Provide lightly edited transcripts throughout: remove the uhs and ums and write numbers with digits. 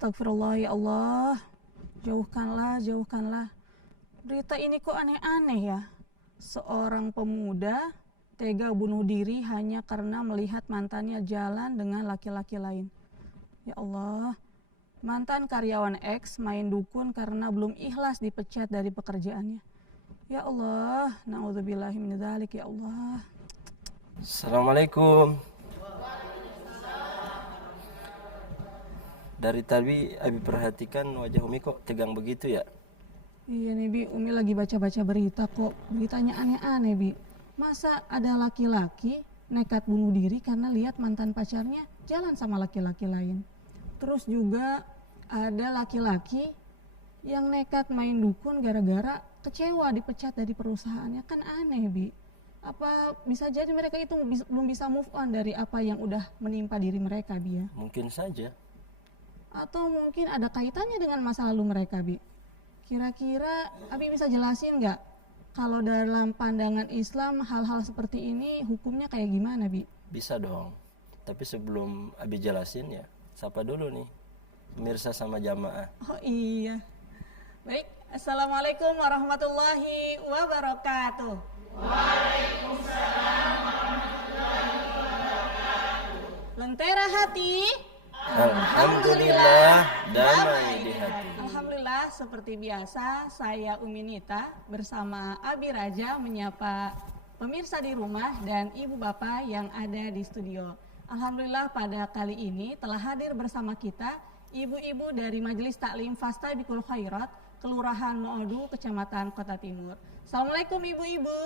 Astagfirullah ya Allah. Jauhkanlah, jauhkanlah. Berita ini kok aneh-aneh ya. Seorang pemuda tega bunuh diri hanya karena melihat mantannya jalan dengan laki-laki lain. Ya Allah. Mantan karyawan X main dukun karena belum ikhlas dipecat dari pekerjaannya. Ya Allah, na'udzubillahi min dzalik ya Allah. Assalamualaikum. Dari tadi Abi perhatikan wajah Umi kok tegang begitu ya? Iya nih Bi, Umi lagi baca-baca berita kok. Beritanya aneh-aneh Bi. Masa ada laki-laki nekat bunuh diri karena lihat mantan pacarnya jalan sama laki-laki lain. Terus juga ada laki-laki yang nekat main dukun gara-gara kecewa dipecat dari perusahaannya. Kan aneh Bi. Apa bisa jadi mereka itu belum bisa move on dari apa yang udah menimpa diri mereka Bi ya? Mungkin saja. Atau mungkin ada kaitannya dengan masa lalu mereka Bi. Kira-kira Abi bisa jelasin nggak kalau dalam pandangan Islam hal-hal seperti ini hukumnya kayak gimana Bi? Bisa dong. Tapi sebelum Abi jelasin ya, sapa dulu nih pemirsa sama jamaah. Oh iya. Baik, Assalamualaikum warahmatullahi wabarakatuh. Waalaikumsalam warahmatullahi wabarakatuh. Lentera hati. Alhamdulillah damai di hati. Alhamdulillah, seperti biasa saya Umi Nita bersama Abi Raja menyapa pemirsa di rumah dan ibu bapak yang ada di studio. Alhamdulillah pada kali ini telah hadir bersama kita ibu-ibu dari Majelis Taklim Fastabiqul Khairat, Kelurahan Moodu, Kecamatan Kota Timur. Assalamualaikum ibu-ibu.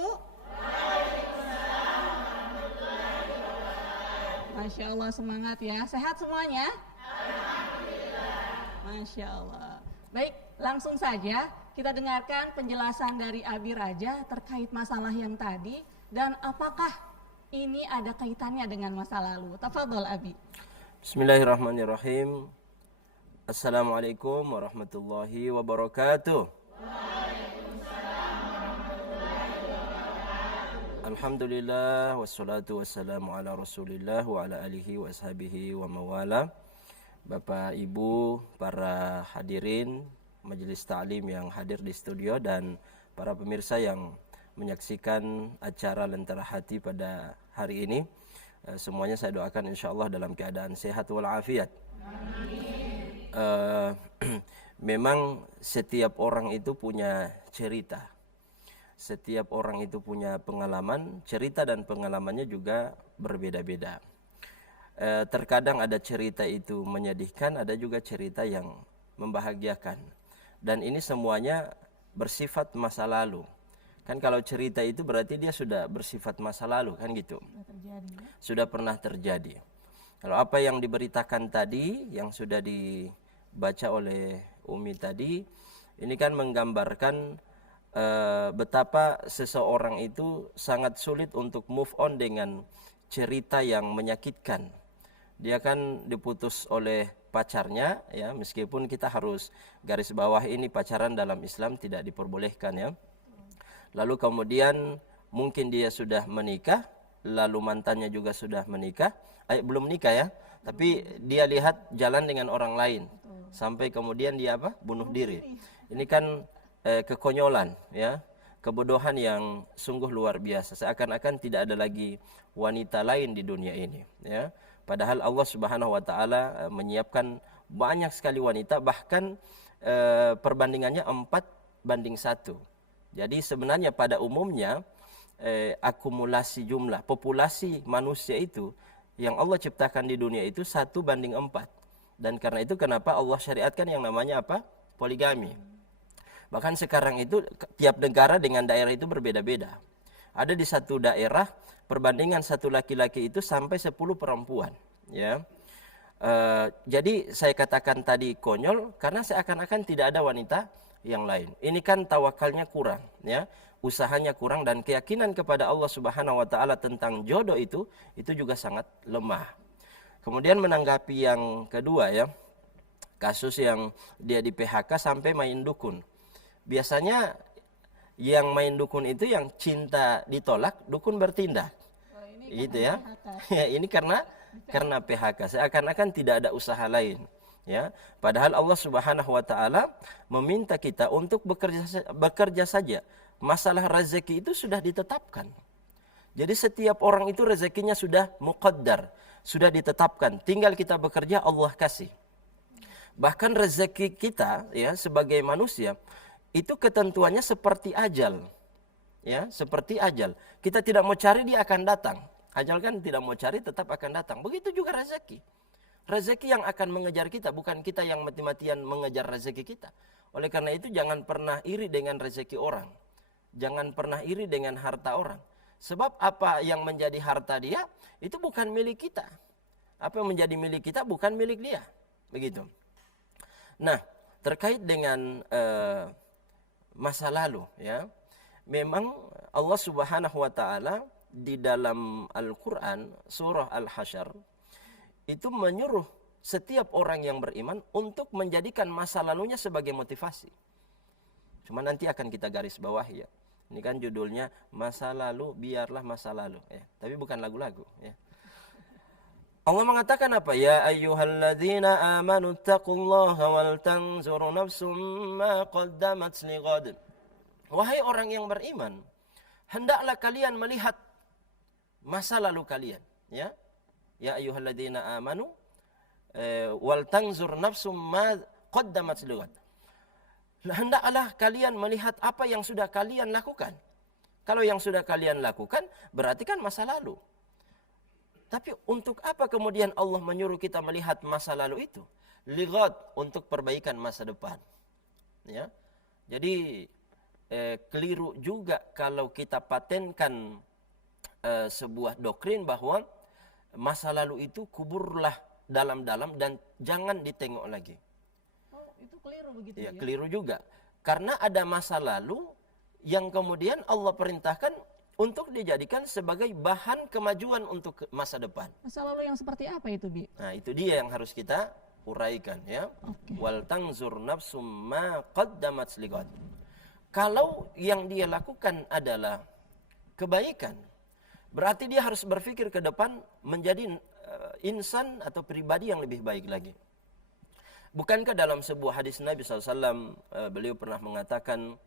Waalaikumsalam warahmatullahi wabarakatuh. Masya Allah, semangat ya. Sehat semuanya? Alhamdulillah. Masya Allah. Baik, langsung saja kita dengarkan penjelasan dari Abi Raja terkait masalah yang tadi dan apakah ini ada kaitannya dengan masa lalu. Tafadhol Abi. Bismillahirrahmanirrahim. Assalamualaikum warahmatullahi wabarakatuh. Alhamdulillah wassalatu wassalamu ala Rasulillah wa ala alihi wa ashabihi wa mawala. Bapak, Ibu, para hadirin Majelis Ta'lim yang hadir di studio dan para pemirsa yang menyaksikan acara Lentera Hati pada hari ini. Semuanya saya doakan insyaallah dalam keadaan sehat walafiat. Memang setiap orang itu punya cerita. Setiap orang itu punya pengalaman, cerita dan pengalamannya juga berbeda-beda. Terkadang ada cerita itu menyedihkan, ada juga cerita yang membahagiakan. Dan ini semuanya bersifat masa lalu. Kan kalau cerita itu berarti dia sudah bersifat masa lalu, kan gitu. Sudah pernah terjadi. Kalau apa yang diberitakan tadi, yang sudah dibaca oleh Umi tadi, ini kan menggambarkan betapa seseorang itu sangat sulit untuk move on dengan cerita yang menyakitkan. Dia kan diputus oleh pacarnya ya, meskipun kita harus garis bawah ini pacaran dalam Islam tidak diperbolehkan ya. Lalu kemudian mungkin dia sudah menikah, lalu mantannya juga sudah menikah, belum nikah ya, tapi dia lihat jalan dengan orang lain. Sampai kemudian dia bunuh diri. Ini kan kekonyolan ya, kebodohan yang sungguh luar biasa. Seakan-akan tidak ada lagi wanita lain di dunia ini ya. Padahal Allah Subhanahu wa taala menyiapkan banyak sekali wanita, bahkan perbandingannya 4:1. Jadi sebenarnya pada umumnya akumulasi jumlah populasi manusia itu yang Allah ciptakan di dunia itu 1:4. Dan karena itu kenapa Allah syariatkan yang namanya poligami. Bahkan sekarang itu tiap negara dengan daerah itu berbeda-beda. Ada di satu daerah perbandingan satu laki-laki itu sampai 10 perempuan. Ya. Jadi saya katakan tadi konyol karena seakan-akan tidak ada wanita yang lain. Ini kan tawakalnya kurang, ya, usahanya kurang dan keyakinan kepada Allah Subhanahu Wa Taala tentang jodoh itu juga sangat lemah. Kemudian menanggapi yang kedua ya, kasus yang dia di PHK sampai main dukun. Biasanya yang main dukun itu yang cinta ditolak, dukun bertindak. Gitu ya. Ya, ini karena PHK. Seakan-akan tidak ada usaha lain. Ya, padahal Allah Subhanahu wa taala meminta kita untuk bekerja saja. Masalah rezeki itu sudah ditetapkan. Jadi setiap orang itu rezekinya sudah muqaddar, sudah ditetapkan. Tinggal kita bekerja, Allah kasih. Bahkan rezeki kita ya sebagai manusia itu ketentuannya seperti ajal. Ya, seperti ajal. Kita tidak mau cari, dia akan datang. Ajal kan tidak mau cari, tetap akan datang. Begitu juga rezeki. Rezeki yang akan mengejar kita, bukan kita yang mati-matian mengejar rezeki kita. Oleh karena itu jangan pernah iri dengan rezeki orang. Jangan pernah iri dengan harta orang. Sebab apa yang menjadi harta dia, itu bukan milik kita. Apa yang menjadi milik kita, bukan milik dia. Begitu. Nah, terkait dengan masa lalu, ya, memang Allah Subhanahu wa taala di dalam Al-Quran, surah Al-Hasyr, itu menyuruh setiap orang yang beriman untuk menjadikan masa lalunya sebagai motivasi. Cuma nanti akan kita garis bawah ya. Ini kan judulnya masa lalu, biarlah masa lalu. Ya. Tapi bukan lagu-lagu. Ya. Allah mengatakan apa? Ya ayyuhalladzina amanu taqullaha wal tanzur nafsum ma qaddamat lighad. Wahai orang yang beriman, hendaklah kalian melihat masa lalu kalian. Ya, ya ayyuhalladzina amanu wal tanzur nafsum ma qaddamat lighad. Hendaklah kalian melihat apa yang sudah kalian lakukan. Kalau yang sudah kalian lakukan, berarti kan masa lalu. Tapi untuk apa kemudian Allah menyuruh kita melihat masa lalu itu? Lighad, untuk perbaikan masa depan. Ya. Jadi keliru juga kalau kita patenkan sebuah doktrin bahwa masa lalu itu kuburlah dalam-dalam dan jangan ditengok lagi. Itu keliru begitu ya? Keliru juga. Karena ada masa lalu yang kemudian Allah perintahkan untuk dijadikan sebagai bahan kemajuan untuk masa depan. Masa lalu yang seperti apa itu, Bi? Nah, itu dia yang harus kita uraikan ya. Wal tanzur nafsum ma qaddamat lighad. Kalau yang dia lakukan adalah kebaikan, berarti dia harus berpikir ke depan menjadi insan atau pribadi yang lebih baik lagi. Bukankah dalam sebuah hadis Nabi SAW beliau pernah mengatakan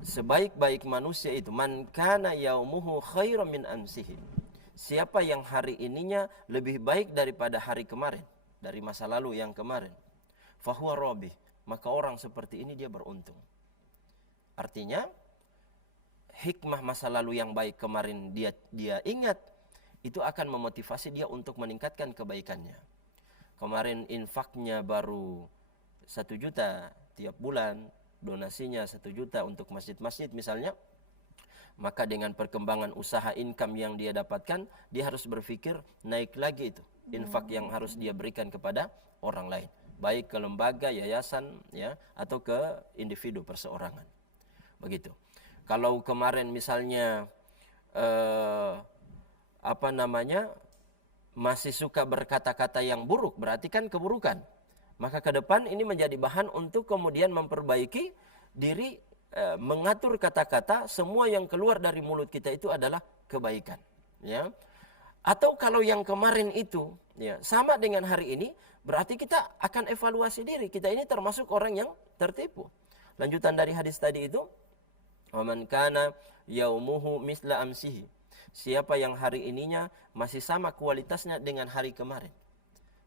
sebaik-baik manusia itu man kana yaumuhu khairan min amsihi. Siapa yang hari ininya lebih baik daripada hari kemarin, dari masa lalu yang kemarin, fahuwa rabih, maka orang seperti ini dia beruntung. Artinya hikmah masa lalu yang baik kemarin dia ingat, itu akan memotivasi dia untuk meningkatkan kebaikannya. Kemarin infaknya baru 1 juta tiap bulan, donasinya 1 juta untuk masjid-masjid misalnya, maka dengan perkembangan usaha income yang dia dapatkan, dia harus berpikir naik lagi itu infak yang harus dia berikan kepada orang lain, baik ke lembaga, yayasan, ya, atau ke individu perseorangan. Begitu. Kalau kemarin misalnya masih suka berkata-kata yang buruk, berarti kan keburukan. Maka ke depan ini menjadi bahan untuk kemudian memperbaiki diri, mengatur kata-kata, semua yang keluar dari mulut kita itu adalah kebaikan. Ya. Atau kalau yang kemarin itu ya, sama dengan hari ini, berarti kita akan evaluasi diri. Kita ini termasuk orang yang tertipu. Lanjutan dari hadis tadi itu, wa man kana yaumuhu misla amsihi. Siapa yang hari ininya masih sama kualitasnya dengan hari kemarin.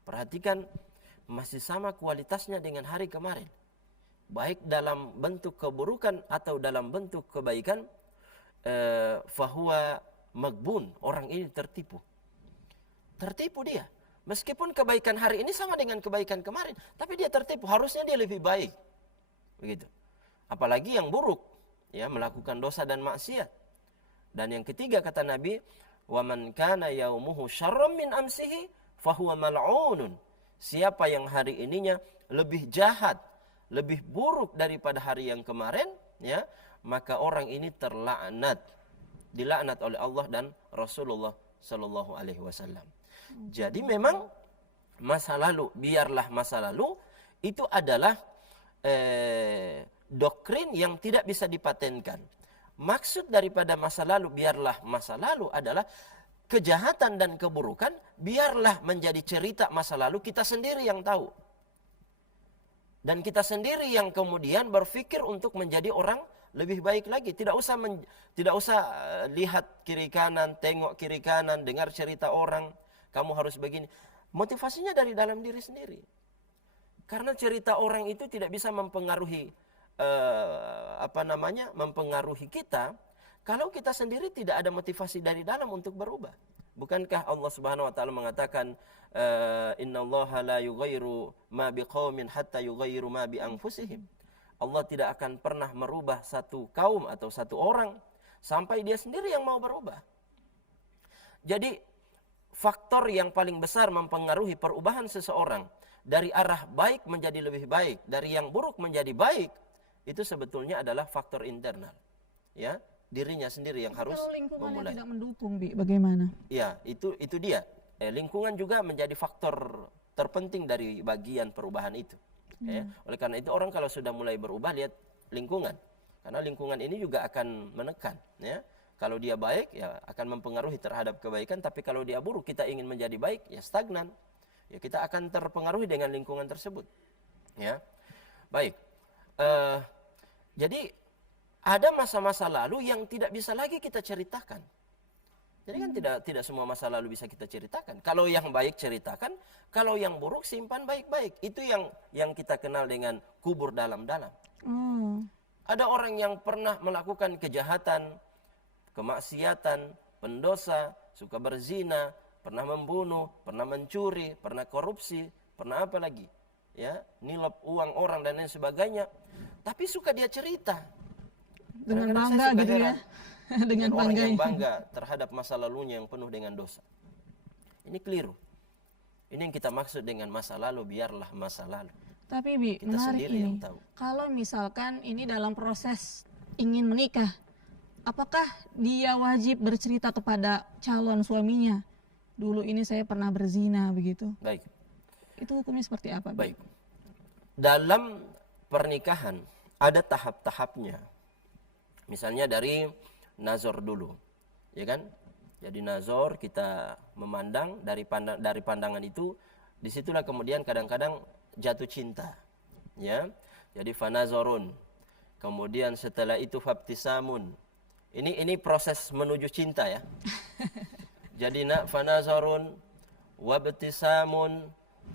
Perhatikan, masih sama kualitasnya dengan hari kemarin. Baik dalam bentuk keburukan atau dalam bentuk kebaikan, fahuwa magbun, orang ini tertipu. Tertipu dia. Meskipun kebaikan hari ini sama dengan kebaikan kemarin, tapi dia tertipu, harusnya dia lebih baik. Begitu. Apalagi yang buruk, ya, melakukan dosa dan maksiat. Dan yang ketiga kata Nabi, wa man kana yaumuhu syarram min amsihi fahuwa mal'unun. Siapa yang hari ininya lebih jahat, lebih buruk daripada hari yang kemarin, ya, maka orang ini terlaknat, dilaknat oleh Allah dan Rasulullah sallallahu alaihi wasallam. Jadi memang masa lalu, biarlah masa lalu, itu adalah doktrin yang tidak bisa dipatenkan. Maksud daripada masa lalu, biarlah masa lalu adalah kejahatan dan keburukan biarlah menjadi cerita masa lalu kita sendiri yang tahu. Dan kita sendiri yang kemudian berpikir untuk menjadi orang lebih baik lagi. Tidak usah lihat kiri kanan, tengok kiri kanan, dengar cerita orang, kamu harus begini. Motivasinya dari dalam diri sendiri. Karena cerita orang itu tidak bisa mempengaruhi mempengaruhi kita kalau kita sendiri tidak ada motivasi dari dalam untuk berubah. Bukankah Allah Subhanahu wa taala mengatakan innallaha la yughayyiru ma biqaumin hatta yughayyiru ma bi anfusihim. Allah tidak akan pernah merubah satu kaum atau satu orang sampai dia sendiri yang mau berubah. Jadi faktor yang paling besar mempengaruhi perubahan seseorang dari arah baik menjadi lebih baik, dari yang buruk menjadi baik, itu sebetulnya adalah faktor internal. Ya, dirinya sendiri yang harus kalau lingkungan memulai. yang tidak mendukung, Bi, bagaimana? Ya, itu dia. Lingkungan juga menjadi faktor terpenting dari bagian perubahan itu. Ya. Oleh karena itu orang kalau sudah mulai berubah, lihat lingkungan. Karena lingkungan ini juga akan menekan. Ya. Kalau dia baik, ya akan mempengaruhi terhadap kebaikan. Tapi kalau dia buruk, kita ingin menjadi baik, ya stagnan. Ya, kita akan terpengaruhi dengan lingkungan tersebut. Ya, baik. Jadi ada masa-masa lalu yang tidak bisa lagi kita ceritakan. Jadi kan tidak semua masa lalu bisa kita ceritakan. Kalau yang baik ceritakan, kalau yang buruk simpan baik-baik. Itu yang kita kenal dengan kubur dalam-dalam. Ada orang yang pernah melakukan kejahatan, kemaksiatan, pendosa, suka berzina, pernah membunuh, pernah mencuri, pernah korupsi, pernah apa lagi? Ya, nilap uang orang dan lain sebagainya. Tapi suka dia cerita. Dengan bangga gitu ya. Dengan orang bangga. yang bangga terhadap masa lalunya yang penuh dengan dosa. Ini keliru. Ini yang kita maksud dengan masa lalu, biarlah masa lalu. Tapi Bi, Kita menarik sendiri ini. yang tahu. Kalau misalkan ini dalam proses ingin menikah, apakah dia wajib bercerita kepada calon suaminya? Dulu ini saya pernah berzina begitu. Baik. Itu hukumnya seperti apa, Bi? Baik. Dalam pernikahan ada tahap-tahapnya. Misalnya dari nazar dulu, ya kan? Jadi nazar kita memandang dari pandangan itu, disitulah kemudian kadang-kadang jatuh cinta, ya. Jadi fanazarun, kemudian setelah itu fabtisamun. Ini proses menuju cinta ya. Jadi fanazarun, wabtisamun,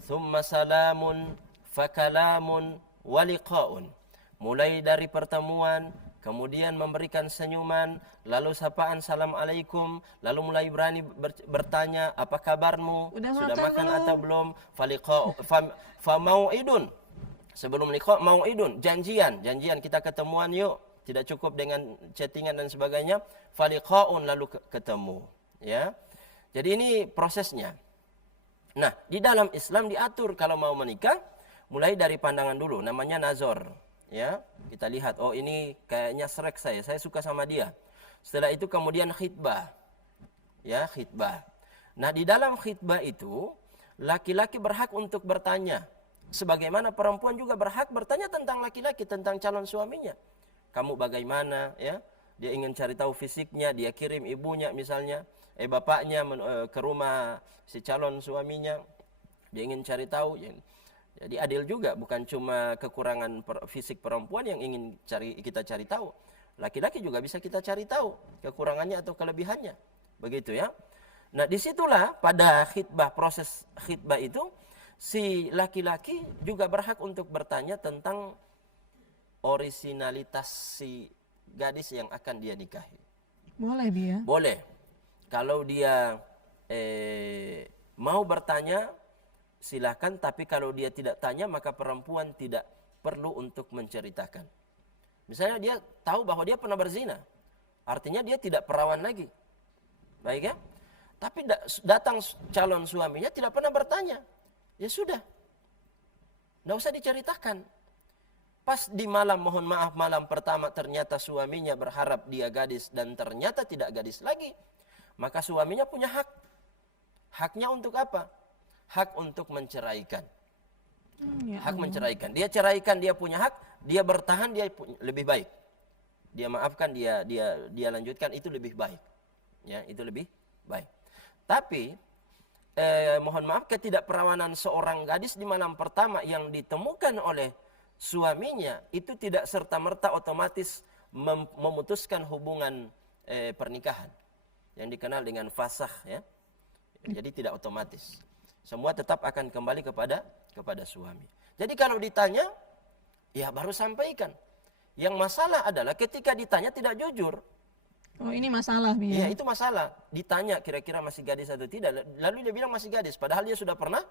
thumma salamun, fakalamun, waliqaun. Mulai dari pertemuan, kemudian memberikan senyuman, lalu sapaan assalamualaikum, lalu mulai berani bertanya apa kabarmu, sudah makan atau belum, famau'idun, sebelum liqa mau'idun, janjian kita ketemuan yuk, tidak cukup dengan chattingan dan sebagainya, faliqaun, lalu ketemu, ya. Jadi ini prosesnya. Nah, di dalam Islam diatur kalau mau menikah mulai dari pandangan dulu, namanya nazar. Ya, kita lihat, oh ini kayaknya srek saya suka sama dia. Setelah itu kemudian khitbah. Ya, khitbah. Nah, di dalam khitbah itu laki-laki berhak untuk bertanya. Sebagaimana perempuan juga berhak bertanya tentang laki-laki, tentang calon suaminya. Kamu bagaimana, ya? Dia ingin cari tahu fisiknya, dia kirim ibunya misalnya, bapaknya ke rumah si calon suaminya. Dia ingin cari tahu, ya. Jadi adil juga, bukan cuma kekurangan fisik perempuan yang ingin kita cari tahu. Laki-laki juga bisa kita cari tahu kekurangannya atau kelebihannya. Begitu ya. Nah, disitulah pada khitbah, proses khitbah itu, si laki-laki juga berhak untuk bertanya tentang orisinalitas si gadis yang akan dia nikahi. Boleh, Bi, ya? Boleh. Kalau dia mau bertanya, silakan, tapi kalau dia tidak tanya maka perempuan tidak perlu untuk menceritakan. Misalnya dia tahu bahwa dia pernah berzina, artinya dia tidak perawan lagi. Baik ya? Tapi datang calon suaminya tidak pernah bertanya. Ya sudah. Tidak usah diceritakan. Pas di malam, mohon maaf, malam pertama ternyata suaminya berharap dia gadis dan ternyata tidak gadis lagi, maka suaminya punya hak. Haknya untuk apa? Hak untuk menceraikan. Hak menceraikan. Dia ceraikan, dia punya hak. Dia bertahan, dia lebih baik. Dia maafkan, dia lanjutkan, itu lebih baik. Ya, itu lebih baik. Tapi mohon maaf, ketidakperawanan seorang gadis di malam pertama yang ditemukan oleh suaminya itu tidak serta-merta otomatis memutuskan hubungan pernikahan yang dikenal dengan fasakh, ya. Jadi tidak otomatis. Semua tetap akan kembali kepada suami. Jadi kalau ditanya, ya baru sampaikan. Yang masalah adalah ketika ditanya tidak jujur. Oh, ini masalah, Bi. Ya, itu masalah. Ditanya kira-kira masih gadis atau tidak, lalu dia bilang masih gadis, padahal dia sudah pernah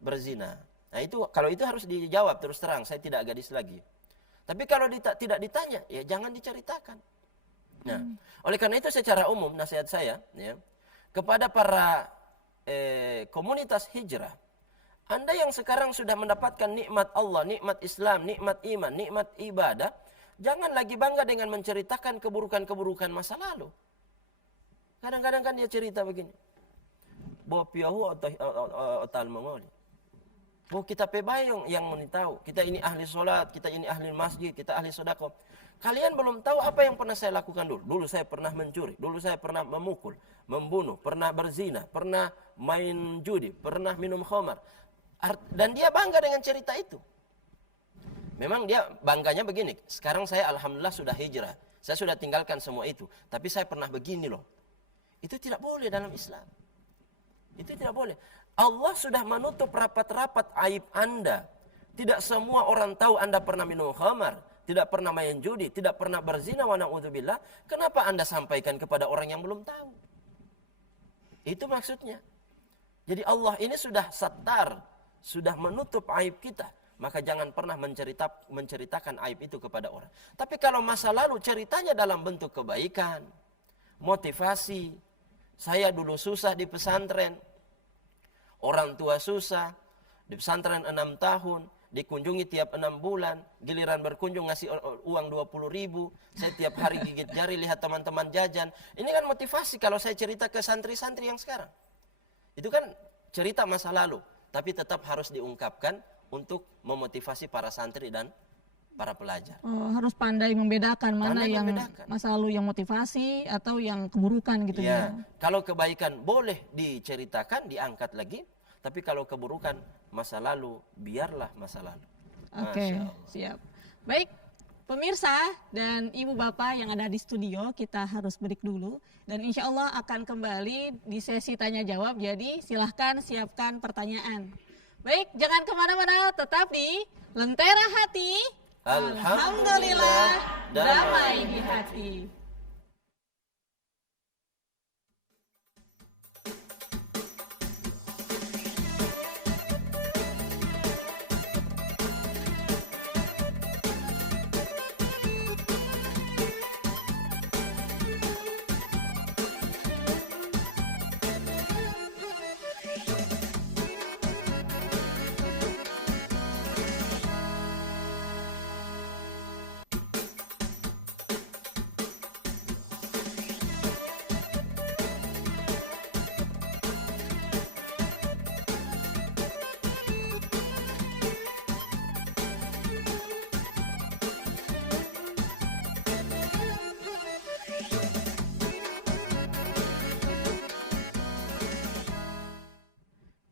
berzina. Nah, itu kalau itu harus dijawab terus terang, saya tidak gadis lagi. Tapi kalau tidak ditanya, ya jangan diceritakan. Nah, oleh karena itu secara umum nasihat saya, ya, kepada para komunitas hijrah, Anda yang sekarang sudah mendapatkan nikmat Allah, nikmat Islam, nikmat iman, nikmat ibadah, jangan lagi bangga dengan menceritakan keburukan-keburukan masa lalu. Kadang-kadang kan dia cerita begini. Bahwa piahu otal mengoli. Bahwa kita pebayong yang menitahu. Kita ini ahli solat, kita ini ahli masjid, kita ahli sedekah. Kalian belum tahu apa yang pernah saya lakukan dulu. Dulu saya pernah mencuri, dulu saya pernah memukul, membunuh, pernah berzina, pernah main judi, pernah minum khamar. Dan dia bangga dengan cerita itu. Memang dia bangganya begini, sekarang saya alhamdulillah sudah hijrah, saya sudah tinggalkan semua itu, tapi saya pernah begini loh. Itu tidak boleh dalam Islam. Itu tidak boleh. Allah sudah menutup rapat-rapat aib Anda. Tidak semua orang tahu Anda pernah minum khamar, tidak pernah main judi, tidak pernah berzina wa na'udzubillah. Kenapa Anda sampaikan kepada orang yang belum tahu? Itu maksudnya. Jadi Allah ini sudah sattar, sudah menutup aib kita. Maka jangan pernah menceritakan aib itu kepada orang. Tapi kalau masa lalu ceritanya dalam bentuk kebaikan, motivasi. Saya dulu susah di pesantren, orang tua susah, di pesantren 6 tahun, dikunjungi tiap 6 bulan, giliran berkunjung ngasih uang 20.000, saya tiap hari gigit jari lihat teman-teman jajan. Ini kan motivasi kalau saya cerita ke santri-santri yang sekarang. Itu kan cerita masa lalu, tapi tetap harus diungkapkan untuk memotivasi para santri dan para pelajar. Oh, harus pandai membedakan mana yang masa lalu yang motivasi atau yang keburukan gitu ya. Kalau kebaikan boleh diceritakan, diangkat lagi, tapi kalau keburukan masa lalu, biarlah masa lalu. Oke, siap. Baik, pemirsa dan ibu bapak yang ada di studio, kita harus break dulu. Dan insya Allah akan kembali di sesi tanya jawab, jadi silahkan siapkan pertanyaan. Baik, jangan kemana-mana, tetap di Lentera Hati. Alhamdulillah, damai di hati.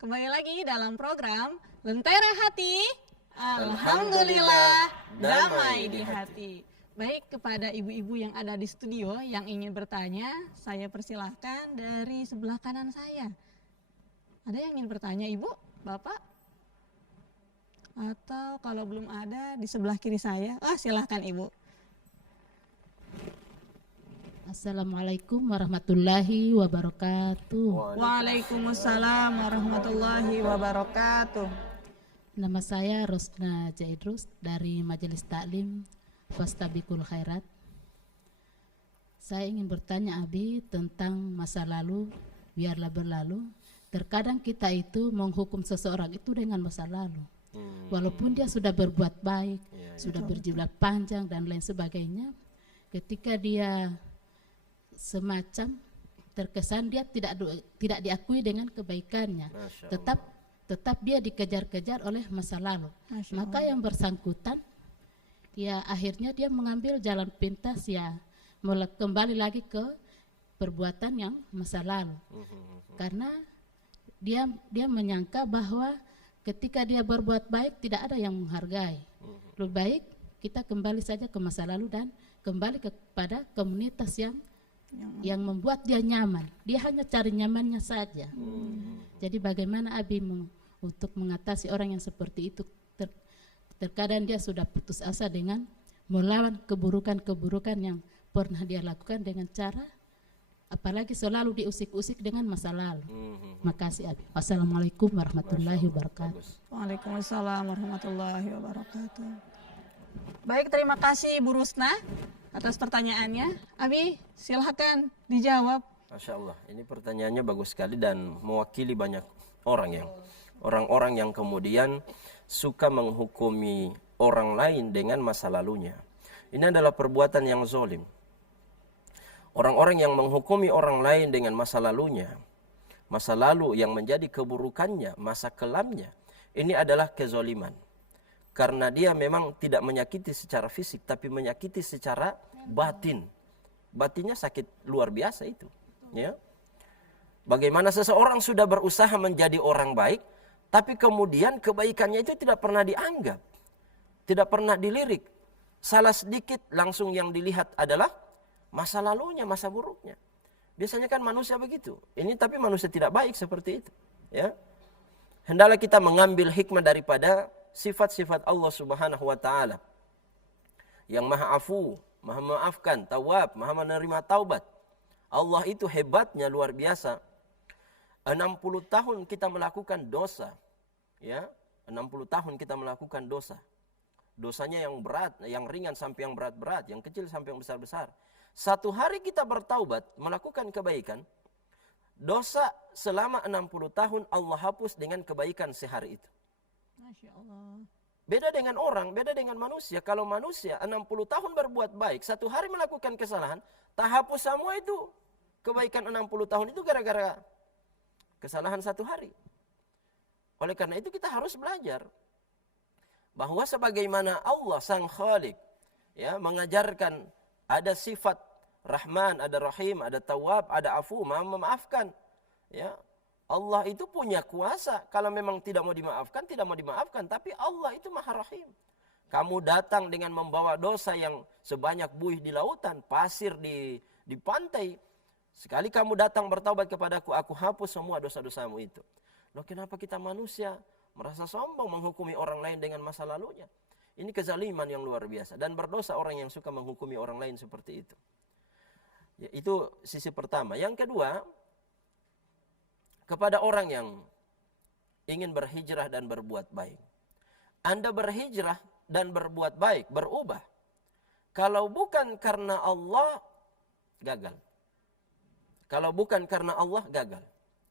Kembali lagi dalam program Lentera Hati. Alhamdulillah, damai di hati. Baik, kepada ibu-ibu yang ada di studio yang ingin bertanya, saya persilahkan dari sebelah kanan saya. Ada yang ingin bertanya, Ibu, Bapak? Atau kalau belum ada, di sebelah kiri saya. Silahkan Ibu. Assalamualaikum warahmatullahi wabarakatuh. Waalaikumsalam warahmatullahi wabarakatuh. Nama saya Rosna Jaidrus dari Majelis Taklim Fastabikul Khairat. Saya ingin bertanya Abi tentang masa lalu, biarlah berlalu. Terkadang kita itu menghukum seseorang itu dengan masa lalu. Walaupun dia sudah berbuat baik, sudah berjilbab panjang dan lain sebagainya, ketika dia semacam terkesan dia tidak diakui dengan kebaikannya, tetap dia dikejar-kejar oleh masa lalu. Maka yang bersangkutan ya akhirnya dia mengambil jalan pintas, ya kembali lagi ke perbuatan yang masa lalu. Karena dia menyangka bahwa ketika dia berbuat baik tidak ada yang menghargai. Lebih baik kita kembali saja ke masa lalu dan kembali kepada komunitas yang membuat dia nyaman. Dia hanya cari nyamannya saja. Jadi bagaimana Abi untuk mengatasi orang yang seperti itu? Terkadang dia sudah putus asa dengan melawan keburukan-keburukan yang pernah dia lakukan dengan cara apalagi selalu diusik-usik dengan masa lalu. Makasih Abi. Wassalamualaikum warahmatullahi wabarakatuh. Waalaikumsalam warahmatullahi wabarakatuh. Baik, terima kasih Bu Rusna atas pertanyaannya. Abi, silahkan dijawab. Masya Allah, ini pertanyaannya bagus sekali dan mewakili banyak orang yang kemudian suka menghukumi orang lain dengan masa lalunya. Ini adalah perbuatan yang zalim. Orang-orang yang menghukumi orang lain dengan masa lalunya, masa lalu yang menjadi keburukannya, masa kelamnya, ini adalah kezaliman. Karena dia memang tidak menyakiti secara fisik, tapi menyakiti secara batin. Batinnya sakit luar biasa itu. Ya. Bagaimana seseorang sudah berusaha menjadi orang baik, tapi kemudian kebaikannya itu tidak pernah dianggap, tidak pernah dilirik. Salah sedikit langsung yang dilihat adalah masa lalunya, masa buruknya. Biasanya kan manusia begitu. Ini tapi manusia tidak baik seperti itu. Ya. Hendaklah kita mengambil hikmah daripada sifat-sifat Allah Subhanahu wa taala. Yang Maha Afu, Maha memaafkan, Tawwab, Maha menerima taubat. Allah itu hebatnya luar biasa. 60 tahun kita melakukan dosa. Ya, 60 tahun kita melakukan dosa. Dosanya yang berat, yang ringan sampai yang berat-berat, yang kecil sampai yang besar-besar. Satu hari kita bertaubat, melakukan kebaikan, dosa selama 60 tahun Allah hapus dengan kebaikan sehari itu. Masya Allah. Beda dengan orang, beda dengan manusia. Kalau manusia 60 tahun berbuat baik, satu hari melakukan kesalahan, tak hapus semua itu. Kebaikan 60 tahun itu gara-gara kesalahan satu hari. Oleh karena itu kita harus belajar bahwa sebagaimana Allah Sang Khalik ya mengajarkan ada sifat Rahman, ada Rahim, ada Tawwab, ada Afu, Maha memaafkan. Ya. Allah itu punya kuasa. Kalau memang tidak mau dimaafkan, tidak mau dimaafkan. Tapi Allah itu Maha Rahim. Kamu datang dengan membawa dosa yang sebanyak buih di lautan, pasir di pantai. Sekali kamu datang bertaubat kepadaku, aku hapus semua dosa-dosamu itu. Loh, kenapa kita manusia merasa sombong menghukumi orang lain dengan masa lalunya? Ini kezaliman yang luar biasa. Dan berdosa orang yang suka menghukumi orang lain seperti itu. Ya, itu sisi pertama. Yang kedua, kepada orang yang ingin berhijrah dan berbuat baik. Anda berhijrah dan berbuat baik, berubah. Kalau bukan karena Allah, gagal. Kalau bukan karena Allah, gagal.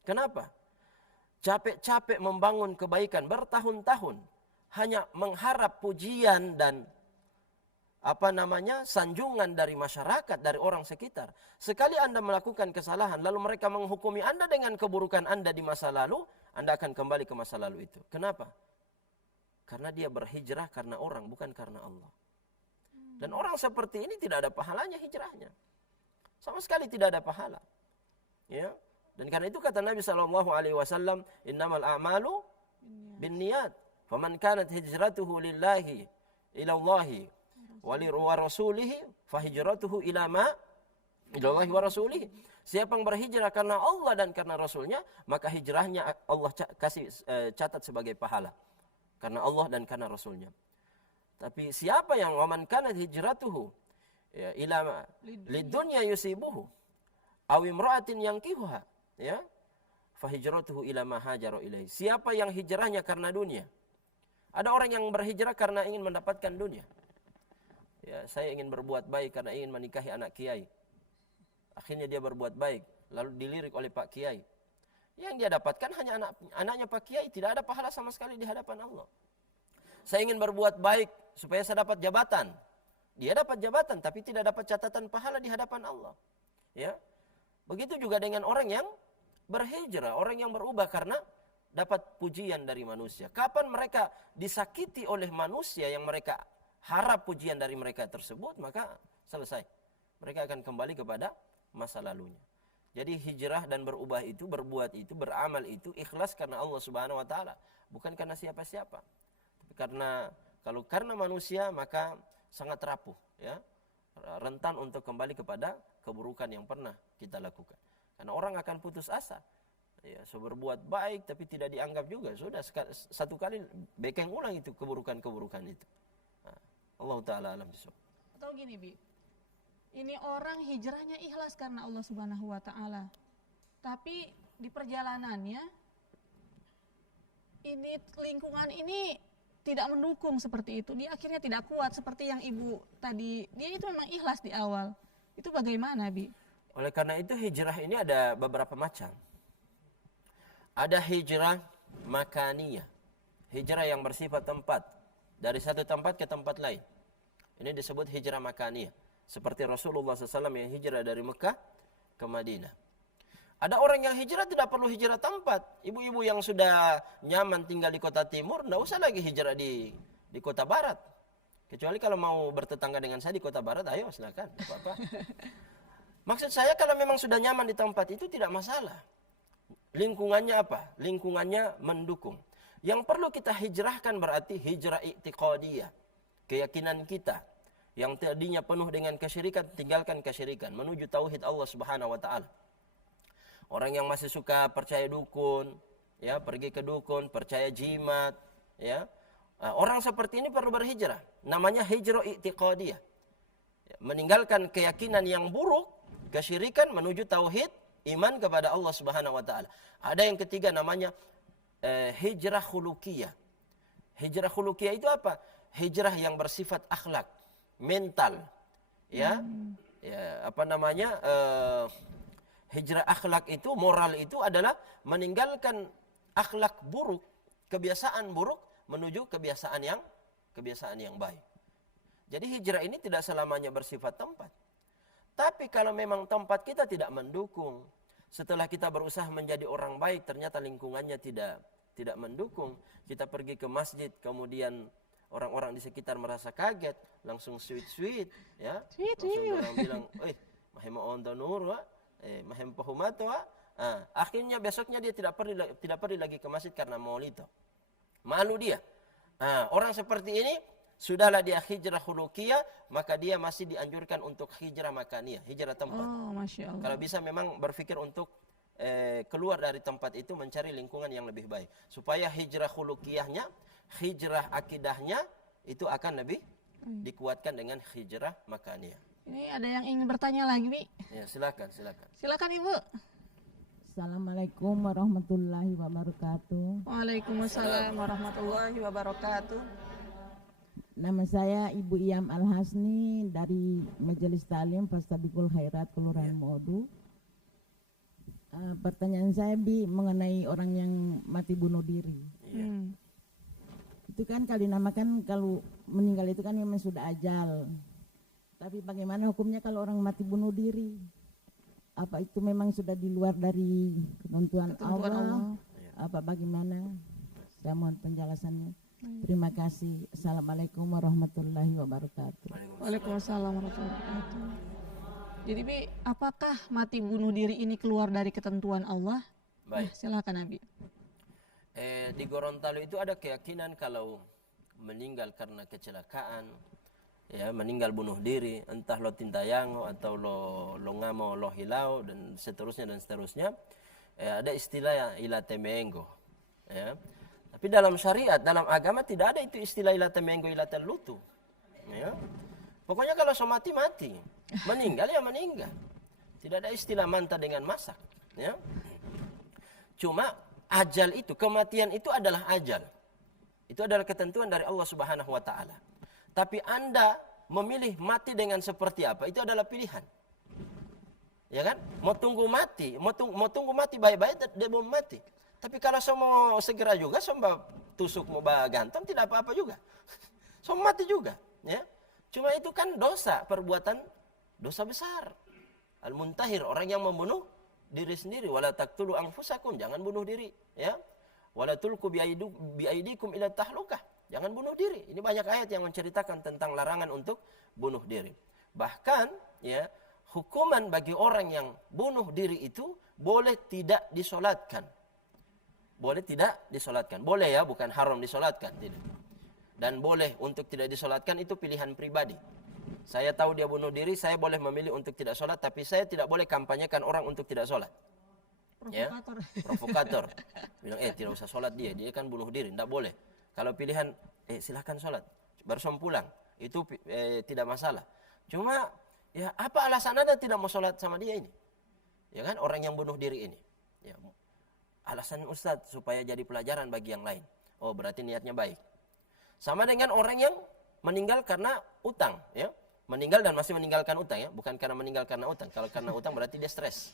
Kenapa? Capek-capek membangun kebaikan bertahun-tahun, hanya mengharap pujian dan sanjungan dari masyarakat, dari orang sekitar. Sekali Anda melakukan kesalahan, lalu mereka menghukumi Anda dengan keburukan Anda di masa lalu, Anda akan kembali ke masa lalu itu. Kenapa? Karena dia berhijrah karena orang, bukan karena Allah. Dan orang seperti ini tidak ada pahalanya hijrahnya. Sama sekali tidak ada pahala. Ya. Dan karena itu kata Nabi SAW, innamal a'malu binniyat. Faman kanat hijratuhu lillahi ilallahi wa rasulihi fahijratuhu ila ma ilallahi wa rasulihi. Siapa yang berhijrah karena Allah dan karena Rasulnya, maka hijrahnya Allah kasih catat sebagai pahala. Karena Allah dan karena Rasulnya. Tapi siapa yang waman kanat hijratuhu ya, ila lidunya yusibuhu aw imra'atin yankihuha ya fahijratuhu ila ma hajara ilaihi. Siapa yang hijrahnya karena dunia? Ada orang yang berhijrah karena ingin mendapatkan dunia. Ya, saya ingin berbuat baik karena ingin menikahi anak kiai. Akhirnya dia berbuat baik, lalu dilirik oleh Pak Kiai. Yang dia dapatkan hanya anaknya Pak Kiai, tidak ada pahala sama sekali di hadapan Allah. Saya ingin berbuat baik supaya saya dapat jabatan. Dia dapat jabatan tapi tidak dapat catatan pahala di hadapan Allah. Ya. Begitu juga dengan orang yang berhijrah, orang yang berubah karena dapat pujian dari manusia. Kapan mereka disakiti oleh manusia yang mereka harap pujian dari mereka tersebut, maka selesai. Mereka akan kembali kepada masa lalunya. Jadi hijrah dan berubah itu, berbuat itu, beramal itu ikhlas karena Allah Subhanahu wa taala, bukan karena siapa-siapa. Tapi karena manusia maka sangat rapuh, ya. Rentan untuk kembali kepada keburukan yang pernah kita lakukan. Karena orang akan putus asa. Ya, berbuat baik tapi tidak dianggap juga. Sudah satu kali bekeng ulang itu keburukan-keburukan itu. Nah, Allah taala alam bisawab. Atau gini, Bi. Ini orang hijrahnya ikhlas karena Allah Subhanahu wa taala. Tapi di perjalanannya ini lingkungan ini tidak mendukung seperti itu. Dia akhirnya tidak kuat seperti yang Ibu tadi. Dia itu memang ikhlas di awal. Itu bagaimana, Bi? Oleh karena itu hijrah ini ada beberapa macam. Ada hijrah makaniyah. Hijrah yang bersifat tempat. Dari satu tempat ke tempat lain. Ini disebut hijrah makaniyah. Seperti Rasulullah SAW yang hijrah dari Mekah ke Madinah. Ada orang yang hijrah tidak perlu hijrah tempat. Ibu-ibu yang sudah nyaman tinggal di kota timur, tidak usah lagi hijrah di kota barat. Kecuali kalau mau bertetangga dengan saya di kota barat, ayo silakan, tidak apa-apa. Maksud saya kalau memang sudah nyaman di tempat itu tidak masalah. Lingkungannya apa? Lingkungannya mendukung. Yang perlu kita hijrahkan berarti hijrah i'tiqadiyah. Keyakinan kita yang tadinya penuh dengan kesyirikan, tinggalkan kesyirikan menuju tauhid Allah Subhanahu wa taala. Orang yang masih suka percaya dukun, ya, pergi ke dukun, percaya jimat, ya. Orang seperti ini perlu berhijrah. Namanya hijrah i'tiqadiyah. Ya, meninggalkan keyakinan yang buruk, kesyirikan menuju tauhid, iman kepada Allah Subhanahu wa taala. Ada yang ketiga namanya hijrah khuluqiyah. Hijrah khuluqiyah itu apa? Hijrah yang bersifat akhlak, mental. Ya. Ya, apa namanya? Hijrah akhlak itu, moral itu adalah meninggalkan akhlak buruk, kebiasaan buruk menuju kebiasaan yang baik. Jadi hijrah ini tidak selamanya bersifat tempat. Tapi kalau memang tempat kita tidak mendukung, setelah kita berusaha menjadi orang baik ternyata lingkungannya tidak mendukung, kita pergi ke masjid kemudian orang-orang di sekitar merasa kaget, langsung sweet, ya. Langsung orang bilang, "Mahema onto nur, mahem pahumato." Akhirnya besoknya dia tidak pergi lagi ke masjid karena maulid. Malu dia. Orang seperti ini sudahlah dia hijrah khuluqiyah, maka dia masih dianjurkan untuk hijrah makaniyah, hijrah tempat. Oh, Masya Allah. Kalau bisa memang berpikir untuk keluar dari tempat itu mencari lingkungan yang lebih baik. Supaya hijrah khuluqiyahnya, hijrah akidahnya itu akan lebih dikuatkan dengan hijrah makaniyah. Ini ada yang ingin bertanya lagi, Bi. Ya, silakan. Silakan, Ibu. Assalamualaikum warahmatullahi wabarakatuh. Waalaikumsalam warahmatullahi wabarakatuh. Nama saya Ibu Iyam Al-Hasni dari Majelis Ta'lim Fastabikul Khairat Kelurahan Modu. Pertanyaan saya, Bi, mengenai orang yang mati bunuh diri. Itu kan kalau dinamakan kalau meninggal itu kan memang sudah ajal. Tapi bagaimana hukumnya kalau orang mati bunuh diri? Apa itu memang sudah di luar dari ketentuan Allah? Apa bagaimana? Saya mohon penjelasannya. Terima kasih. Assalamualaikum warahmatullahi wabarakatuh. Waalaikumsalam warahmatullahi wabarakatuh. Jadi, Bi, apakah mati bunuh diri ini keluar dari ketentuan Allah? Baik. Silakan, Abi. Di Gorontalo itu ada keyakinan kalau meninggal karena kecelakaan, ya, meninggal bunuh diri, entah lo tintayango atau lo ngamo lo hilau dan seterusnya, ada istilah ilatemenggo, ya. Tapi dalam syariat, dalam agama tidak ada itu istilah ilatemenggo, ilatelutu, ya. Pokoknya kalau so mati, meninggal ya meninggal. Tidak ada istilah manta dengan masak, ya. Cuma ajal itu, kematian itu adalah ajal. Itu adalah ketentuan dari Allah Subhanahu wa taala. Tapi Anda memilih mati dengan seperti apa, itu adalah pilihan. Ya kan? Mau tunggu mati baik-baik dia belum mati. Tapi kalau mau segera juga, tusuk mau gantung tidak apa-apa juga. Mati juga, ya. Cuma itu kan dosa, perbuatan dosa besar. Al-muntahir, orang yang membunuh diri sendiri. Wala taqtulu anfusakum, jangan bunuh diri, ya. Wala tulqu biaidikum ila tahlukah, jangan bunuh diri. Ini banyak ayat yang menceritakan tentang larangan untuk bunuh diri. Bahkan, ya, hukuman bagi orang yang bunuh diri itu boleh tidak disolatkan. Boleh tidak disolatkan. Boleh ya, bukan haram disolatkan. Tidak. Dan boleh untuk tidak disolatkan itu pilihan pribadi. Saya tahu dia bunuh diri, saya boleh memilih untuk tidak sholat, tapi saya tidak boleh kampanyekan orang untuk tidak sholat. Provokator. Ya? Provokator. Bilang, tidak usah sholat dia kan bunuh diri. Tidak boleh. Kalau pilihan, silahkan sholat. Baru pulang. Itu tidak masalah. Cuma, ya apa alasan Anda tidak mau sholat sama dia ini? Ya kan, orang yang bunuh diri ini. Ya, alasan Ustadz supaya jadi pelajaran bagi yang lain. Oh, berarti niatnya baik. Sama dengan orang yang meninggal karena utang, ya. Meninggal dan masih meninggalkan utang, ya. Bukan karena meninggal karena utang. Kalau karena utang berarti dia stres.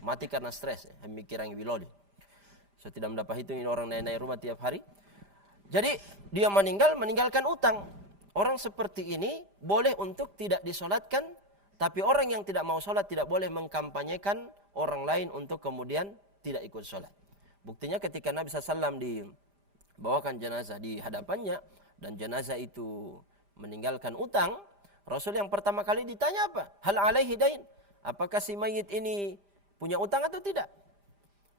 Mati karena stres, ya. Mikir yang biloli. So tidak mendapat hitungin orang naik-naik rumah tiap hari. Jadi dia meninggalkan utang. Orang seperti ini boleh untuk tidak disolatkan, tapi orang yang tidak mau sholat tidak boleh mengkampanyekan orang lain untuk kemudian tidak ikut sholat. Buktinya ketika Nabi SAW dibawakan jenazah di hadapannya, dan jenazah itu meninggalkan utang, Rasul yang pertama kali ditanya apa? Hal alaihi dain? Apakah si mayit ini punya utang atau tidak?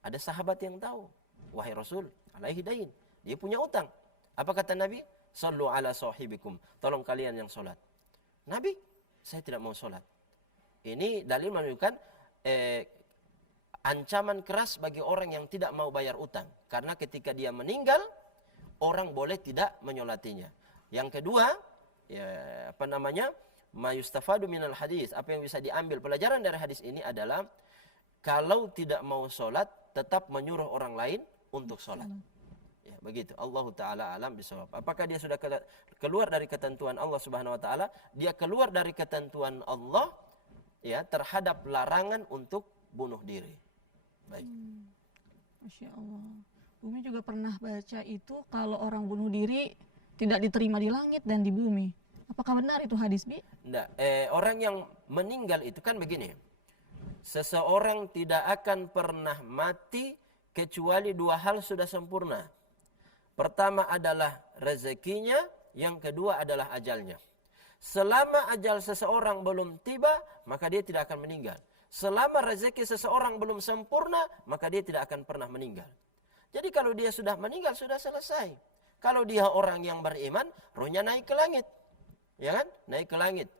Ada sahabat yang tahu. Wahai Rasul, alaihi dain. Dia punya utang. Apa kata Nabi? Sallu ala sahibikum. Tolong kalian yang sholat. Nabi, saya tidak mau sholat. Ini dalil menunjukkan ancaman keras bagi orang yang tidak mau bayar utang. Karena ketika dia meninggal, orang boleh tidak menyolatinya. Yang kedua, ma yustafadu minal hadis. Apa yang bisa diambil pelajaran dari hadis ini adalah kalau tidak mau sholat, tetap menyuruh orang lain untuk sholat. Ya, begitu. Allah Ta'ala alam bisawab. Apakah dia sudah keluar dari ketentuan Allah Subhanahu Wa Ta'ala? Dia keluar dari ketentuan Allah, ya, terhadap larangan untuk bunuh diri. Baik. Masya Allah. Bumi juga pernah baca itu kalau orang bunuh diri tidak diterima di langit dan di bumi. Apakah benar itu hadis, Bi? Enggak. Orang yang meninggal itu kan begini. Seseorang tidak akan pernah mati kecuali dua hal sudah sempurna. Pertama adalah rezekinya, yang kedua adalah ajalnya. Selama ajal seseorang belum tiba, maka dia tidak akan meninggal. Selama rezeki seseorang belum sempurna, maka dia tidak akan pernah meninggal. Jadi kalau dia sudah meninggal, sudah selesai. Kalau dia orang yang beriman, rohnya naik ke langit. Ya kan? Naik ke langit.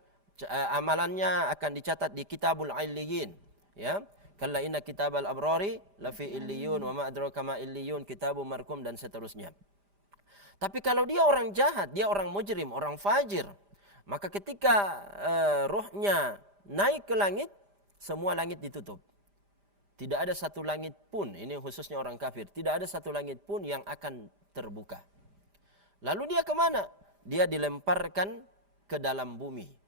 Amalannya akan dicatat di kitabul illiyin. Ya. Kalla inna kitabal abrari lafi illiyun wa ma adraka ma illiyun kitabu markum dan seterusnya. Tapi kalau dia orang jahat, dia orang mujrim, orang fajir, maka ketika rohnya naik ke langit, semua langit ditutup. Tidak ada satu langit pun, ini khususnya orang kafir, tidak ada satu langit pun yang akan terbuka. Lalu dia kemana? Dia dilemparkan ke dalam bumi.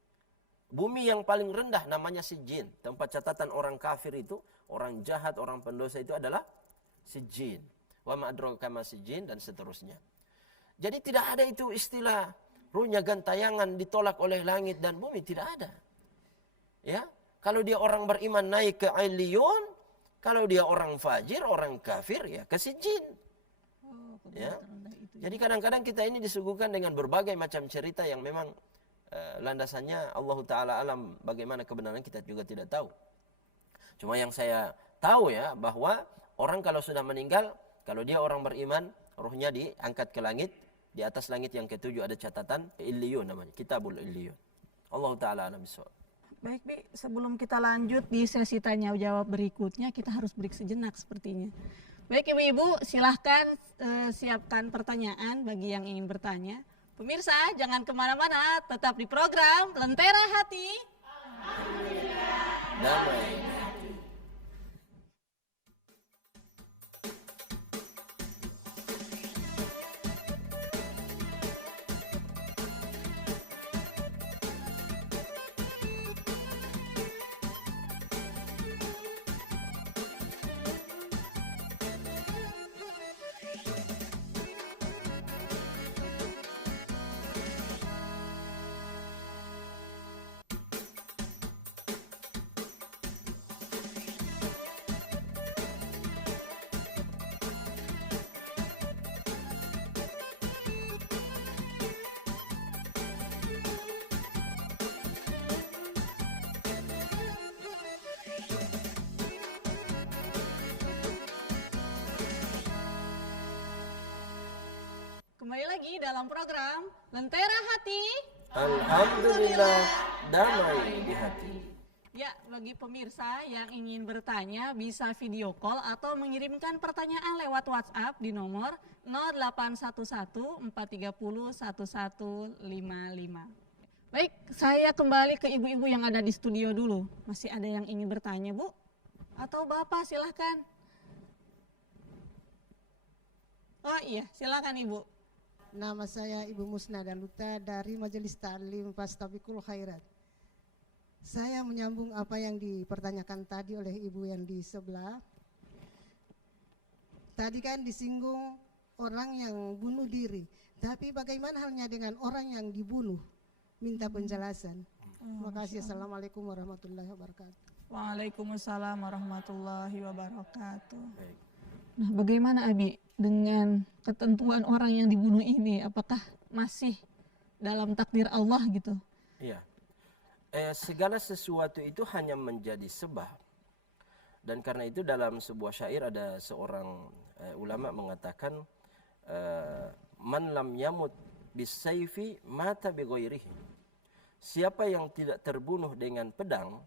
Bumi yang paling rendah namanya Sijin. Tempat catatan orang kafir itu, orang jahat, orang pendosa itu adalah Sijin. Wa ma adraka ma Sijin dan seterusnya. Jadi tidak ada itu istilah ruhnya gantayangan ditolak oleh langit dan bumi, tidak ada. Ya, kalau dia orang beriman naik ke Iliyun, kalau dia orang fajir, orang kafir ya ke Sijin. Ya. Jadi kadang-kadang kita ini disuguhkan dengan berbagai macam cerita yang memang landasannya Allah Ta'ala alam, bagaimana kebenaran kita juga tidak tahu. Cuma yang saya tahu ya, bahwa orang kalau sudah meninggal, kalau dia orang beriman, ruhnya diangkat ke langit. Di atas langit yang ketujuh ada catatan Illiyun namanya, Kitabul Illiyun. Allah Ta'ala alam bisawab. Baik, Bi, sebelum kita lanjut di sesi tanya jawab berikutnya, kita harus break sejenak sepertinya. Baik Ibu-ibu, silahkan siapkan pertanyaan bagi yang ingin bertanya. Pemirsa, jangan kemana-mana, tetap di program Lentera Hati. Damai. dalam program Lentera Hati. Alhamdulillah, damai di hati. Ya, bagi pemirsa yang ingin bertanya bisa video call atau mengirimkan pertanyaan lewat WhatsApp di nomor 0811 430 1155. Baik, saya kembali ke ibu-ibu yang ada di studio dulu. Masih ada yang ingin bertanya, Bu? Atau Bapak, silahkan. Oh iya, silakan Ibu. Nama saya Ibu Musna Daluta dari Majelis Ta'lim Fastabikul Khairat. Saya menyambung apa yang dipertanyakan tadi oleh Ibu yang di sebelah. Tadi kan disinggung orang yang bunuh diri. Tapi bagaimana halnya dengan orang yang dibunuh? Minta penjelasan. Terima kasih. Assalamualaikum warahmatullahi wabarakatuh. Waalaikumsalam warahmatullahi wabarakatuh. Baik. Nah, bagaimana Abi dengan ketentuan orang yang dibunuh ini? Apakah masih dalam takdir Allah gitu? Iya. Segala sesuatu itu hanya menjadi sebab. Dan karena itu dalam sebuah syair ada seorang ulama mengatakan man lam yamut bisayfi mata bighairihi. Siapa yang tidak terbunuh dengan pedang,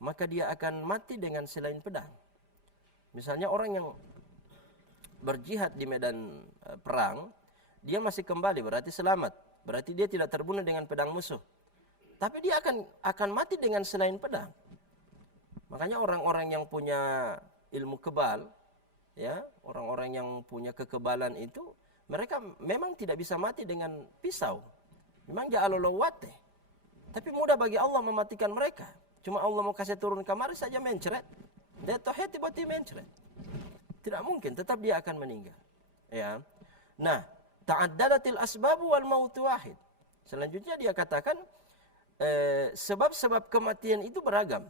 maka dia akan mati dengan selain pedang. Misalnya orang yang berjihad di medan perang, dia masih kembali, berarti selamat. Berarti dia tidak terbunuh dengan pedang musuh. Tapi dia akan mati dengan selain pedang. Makanya orang-orang yang punya ilmu kebal, ya, orang-orang yang punya kekebalan itu, mereka memang tidak bisa mati dengan pisau. Memang ja'alallahu watih. Tapi mudah bagi Allah mematikan mereka. Cuma Allah mau kasih turun kamar saja mencret. Dia tohet tiba-tiba mencret. Tidak mungkin, tetap dia akan meninggal. Ya. Nah, ta'addadatil asbabu wal mautu wahid. Selanjutnya dia katakan sebab-sebab kematian itu beragam.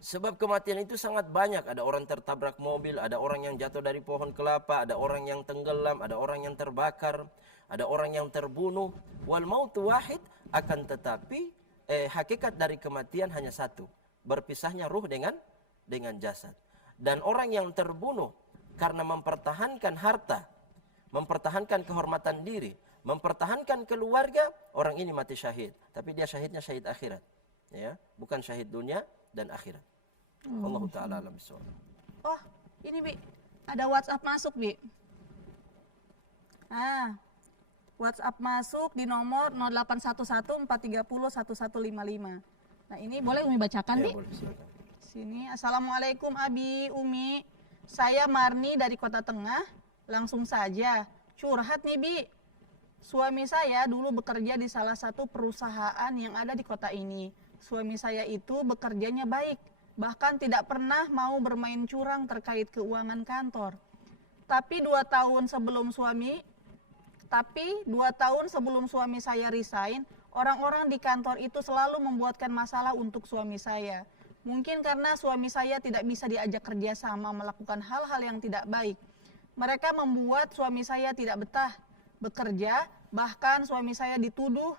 Sebab kematian itu sangat banyak. Ada orang tertabrak mobil, ada orang yang jatuh dari pohon kelapa, ada orang yang tenggelam, ada orang yang terbakar, ada orang yang terbunuh. Wal mautu wahid, akan tetapi hakikat dari kematian hanya satu, berpisahnya ruh dengan jasad. Dan orang yang terbunuh karena mempertahankan harta, mempertahankan kehormatan diri, mempertahankan keluarga, orang ini mati syahid. Tapi dia syahidnya syahid akhirat, ya, bukan syahid dunia dan akhirat. Allahu ta'ala alam bisawab. Oh, ini Bi, ada WhatsApp masuk Bi. WhatsApp masuk di nomor 0811 430 1155. Nah, ini boleh Umi bacakan, Ya, Bi? boleh, silakan. Sini, Assalamualaikum Abi, Umi. Saya Marni dari Kota Tengah. Langsung saja, curhat nih Bi. Suami saya dulu bekerja di salah satu perusahaan yang ada di kota ini. Suami saya itu bekerjanya baik, bahkan tidak pernah mau bermain curang terkait keuangan kantor. Tapi 2 tahun sebelum suami saya resign, orang-orang di kantor itu selalu membuatkan masalah untuk suami saya. Mungkin karena suami saya tidak bisa diajak kerjasama melakukan hal-hal yang tidak baik. Mereka membuat suami saya tidak betah bekerja, bahkan suami saya dituduh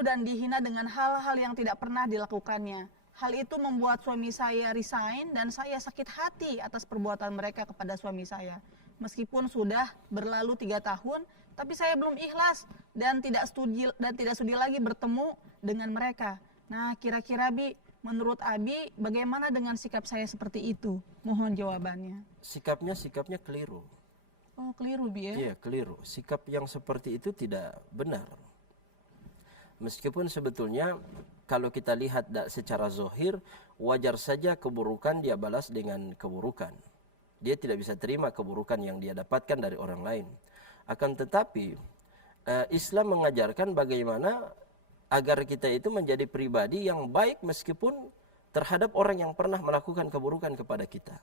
dan dihina dengan hal-hal yang tidak pernah dilakukannya. Hal itu membuat suami saya resign dan saya sakit hati atas perbuatan mereka kepada suami saya. Meskipun sudah berlalu 3 tahun, tapi saya belum ikhlas dan tidak studi lagi bertemu dengan mereka. Nah, kira-kira Bi, menurut Abi, bagaimana dengan sikap saya seperti itu? Mohon jawabannya. Sikapnya keliru. Oh, keliru Bi ya? Iya, keliru. Sikap yang seperti itu tidak benar. Meskipun sebetulnya kalau kita lihat secara zahir, wajar saja keburukan dia balas dengan keburukan. Dia tidak bisa terima keburukan yang dia dapatkan dari orang lain. Akan tetapi, Islam mengajarkan bagaimana agar kita itu menjadi pribadi yang baik meskipun terhadap orang yang pernah melakukan keburukan kepada kita.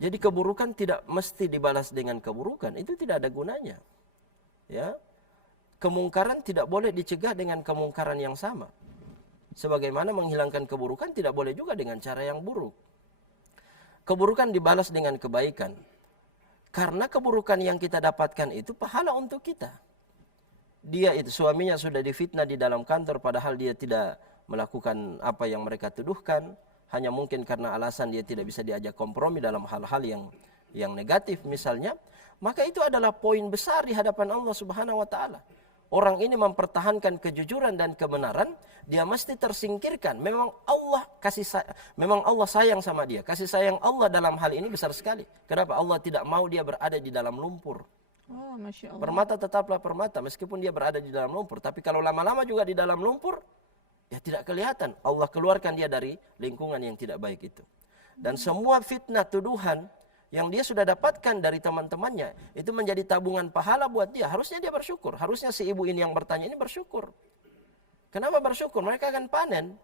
Jadi keburukan tidak mesti dibalas dengan keburukan, itu tidak ada gunanya. Ya. Kemungkaran tidak boleh dicegah dengan kemungkaran yang sama. Sebagaimana menghilangkan keburukan tidak boleh juga dengan cara yang buruk. Keburukan dibalas dengan kebaikan. Karena keburukan yang kita dapatkan itu pahala untuk kita. Dia itu suaminya sudah difitnah di dalam kantor padahal dia tidak melakukan apa yang mereka tuduhkan. Hanya mungkin karena alasan dia tidak bisa diajak kompromi dalam hal-hal yang negatif misalnya. maka itu adalah poin besar di hadapan Allah Subhanahu wa taala. Orang ini mempertahankan kejujuran dan kebenaran, dia mesti tersingkirkan. Memang Allah sayang sama dia. Kasih sayang Allah dalam hal ini besar sekali. Kenapa Allah tidak mau dia berada di dalam lumpur? Oh, Masya Allah. Permata tetaplah permata meskipun dia berada di dalam lumpur. Tapi kalau lama-lama juga di dalam lumpur, ya tidak kelihatan. Allah keluarkan dia dari lingkungan yang tidak baik itu. Dan semua fitnah, tuduhan yang dia sudah dapatkan dari teman-temannya, itu menjadi tabungan pahala buat dia. Harusnya dia bersyukur. Harusnya si ibu ini yang bertanya ini bersyukur. Kenapa bersyukur? Mereka akan panen.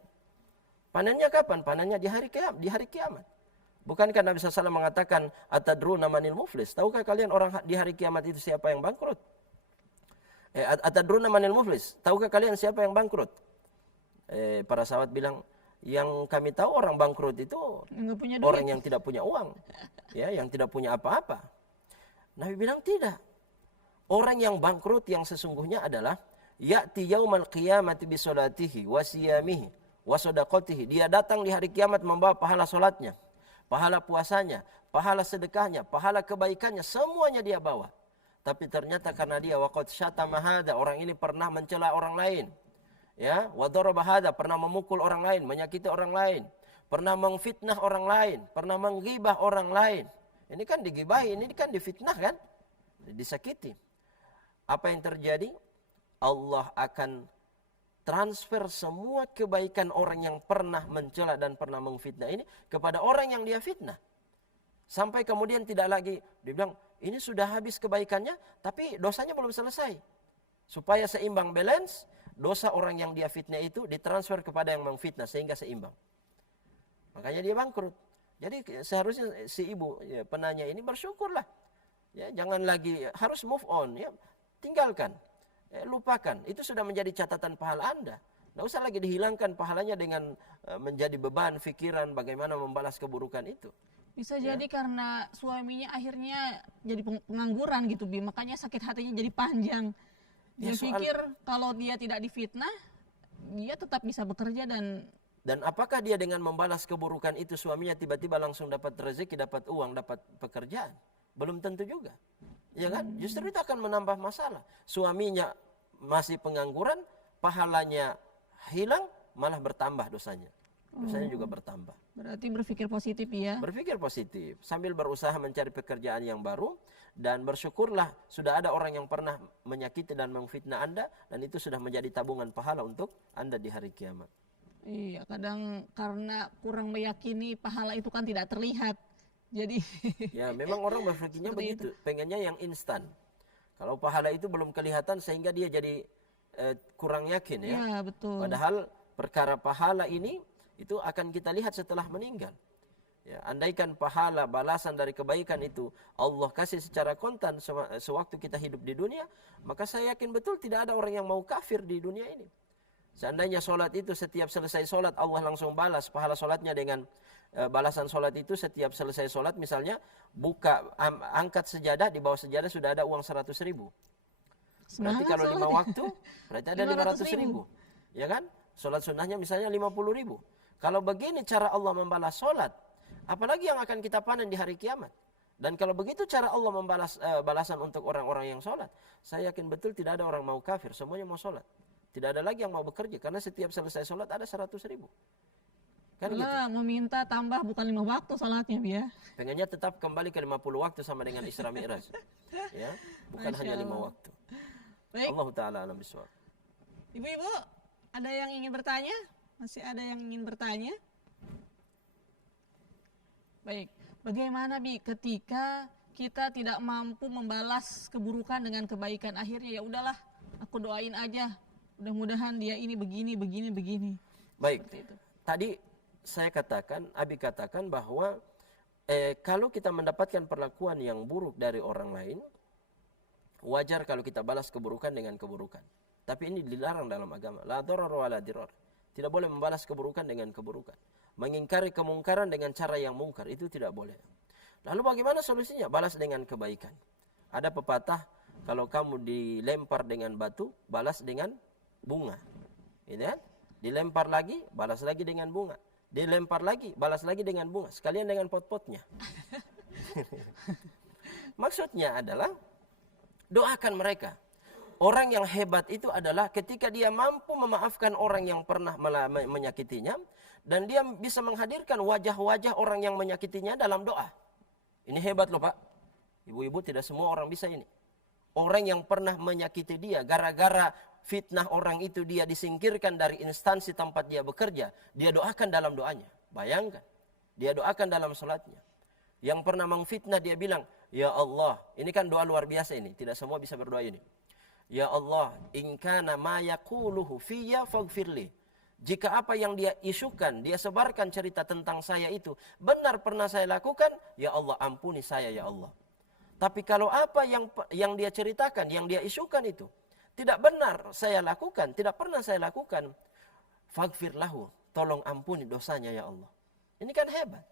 Panennya kapan? Panennya di hari kiamat. Bukankah Nabi SAW mengatakan, atadruna manil muflis? Tahukah kalian orang di hari kiamat itu siapa yang bangkrut? Atadruna manil muflis? Tahukah kalian siapa yang bangkrut? Para sahabat bilang, yang kami tahu orang bangkrut itu orang yang tidak punya uang, ya, yang tidak punya apa-apa. Nabi bilang tidak. Orang yang bangkrut yang sesungguhnya adalah ya'ti yaumal qiyamati bi sholatihi wa siyamihi wa shadaqatihi. Dia datang di hari kiamat membawa pahala salatnya, pahala puasanya, pahala sedekahnya, pahala kebaikannya, semuanya dia bawa. Tapi ternyata karena dia waqad syatama hadza, orang ini pernah mencela orang lain. Ya, wa daraba hadza, pernah memukul orang lain, menyakiti orang lain, pernah mengfitnah orang lain, pernah menggibah orang lain. Ini kan digibahi, ini kan difitnah kan? Disakiti. Apa yang terjadi? Allah akan transfer semua kebaikan orang yang pernah mencela dan pernah mengfitnah ini kepada orang yang dia fitnah. Sampai kemudian tidak lagi dibilang ini sudah habis kebaikannya, tapi dosanya belum selesai. Supaya seimbang balance, dosa orang yang dia fitnah itu ditransfer kepada yang mengfitnah sehingga seimbang. Makanya dia bangkrut. Jadi seharusnya si ibu ya, penanya ini bersyukurlah. Ya, jangan lagi harus move on, ya. Tinggalkan. Lupakan. Itu sudah menjadi catatan pahala Anda. Tidak usah lagi dihilangkan pahalanya dengan menjadi beban pikiran bagaimana membalas keburukan itu. Bisa jadi karena suaminya akhirnya jadi pengangguran gitu, Bi. Makanya sakit hatinya jadi panjang. Dia pikir kalau dia tidak difitnah, dia tetap bisa bekerja dan apakah dia dengan membalas keburukan itu suaminya tiba-tiba langsung dapat rezeki, dapat uang, dapat pekerjaan? Belum tentu juga. Ya kan? Justru itu akan menambah masalah. Suaminya masih pengangguran, pahalanya hilang, malah bertambah dosanya. Dosanya juga bertambah. Berarti berpikir positif ya? Berpikir positif, sambil berusaha mencari pekerjaan yang baru, dan bersyukurlah sudah ada orang yang pernah menyakiti dan mengfitnah Anda, dan itu sudah menjadi tabungan pahala untuk Anda di hari kiamat. Iya, kadang karena kurang meyakini pahala itu kan tidak terlihat. Jadi ya memang orang berpikirnya begitu, pengennya yang instan. Kalau pahala itu belum kelihatan sehingga dia jadi kurang yakin ya. Iya, betul. Padahal perkara pahala ini itu akan kita lihat setelah meninggal. Ya, andaikan pahala balasan dari kebaikan itu Allah kasih secara kontan sewaktu kita hidup di dunia, maka saya yakin betul tidak ada orang yang mau kafir di dunia ini. Seandainya solat itu setiap selesai solat Allah langsung balas pahala solatnya dengan balasan solat itu setiap selesai solat, misalnya angkat sejadah, di bawah sejadah sudah ada uang 100.000. Berarti kalau 5 waktu berarti ada 500.000. Ya kan? Solat sunnahnya misalnya 50.000. Kalau begini cara Allah membalas solat, apalagi yang akan kita panen di hari kiamat. Dan kalau begitu cara Allah membalas balasan untuk orang-orang yang sholat, saya yakin betul tidak ada orang mau kafir, semuanya mau sholat. Tidak ada lagi yang mau bekerja, karena setiap selesai sholat ada 100.000. Kan gitu. Meminta tambah bukan 5 waktu sholatnya, ya. Pengennya tetap kembali ke 50 waktu sama dengan Isra Mi'raj. Ya, bukan hanya 5 waktu. Baik. Allah Ta'ala alam bisawab. Ibu-ibu, ada yang ingin bertanya? Masih ada yang ingin bertanya? Baik. Bagaimana, Bi, ketika kita tidak mampu membalas keburukan dengan kebaikan, akhirnya ya udahlah, aku doain aja. Mudah-mudahan dia ini begini. Baik. Tadi saya katakan, Abi katakan bahwa kalau kita mendapatkan perlakuan yang buruk dari orang lain, wajar kalau kita balas keburukan dengan keburukan. Tapi ini dilarang dalam agama. La darar wa la dirar. Tidak boleh membalas keburukan dengan keburukan. Mengingkari kemungkaran dengan cara yang mungkar, itu tidak boleh. Lalu bagaimana solusinya? Balas dengan kebaikan. Ada pepatah, kalau kamu dilempar dengan batu, balas dengan bunga. Gitu kan? Dilempar lagi, balas lagi dengan bunga. Dilempar lagi, balas lagi dengan bunga. Sekalian dengan pot-potnya. Maksudnya adalah doakan mereka. Orang yang hebat itu adalah ketika dia mampu memaafkan orang yang pernah menyakitinya, dan dia bisa menghadirkan wajah-wajah orang yang menyakitinya dalam doa. Ini hebat loh Pak. Ibu-ibu, tidak semua orang bisa ini. Orang yang pernah menyakiti dia, gara-gara fitnah orang itu dia disingkirkan dari instansi tempat dia bekerja, dia doakan dalam doanya. Bayangkan, dia doakan dalam salatnya. Yang pernah mengfitnah dia bilang, ya Allah, ini kan doa luar biasa ini, tidak semua bisa berdoa ini. Ya Allah, in kana ma yaquluhu fiyya faghfirli. Jika apa yang dia isukan, dia sebarkan cerita tentang saya itu benar pernah saya lakukan, ya Allah ampuni saya ya Allah. Tapi kalau apa yang dia ceritakan, yang dia isukan itu tidak benar saya lakukan, tidak pernah saya lakukan, faghfir lahu, tolong ampuni dosanya ya Allah. Ini kan hebat.